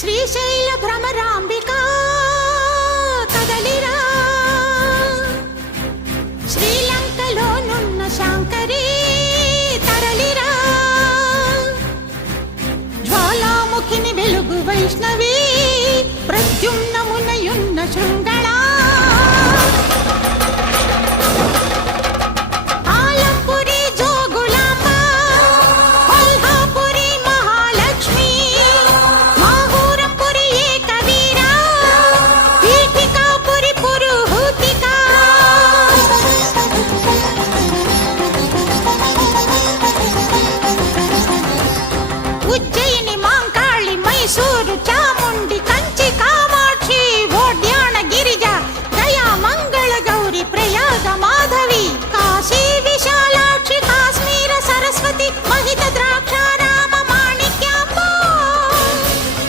శ్రీశైల భ్రమరాంబికా కదలిరా, శ్రీలంకలోనున్న శాంకరీ తరలిరా, జ్వాలాముఖిని వెలుగు వైష్ణవి ప్రద్యుమ్నమునయున్న శృంగళా, ఉజ్జయిని మాంకాళి మైసూరు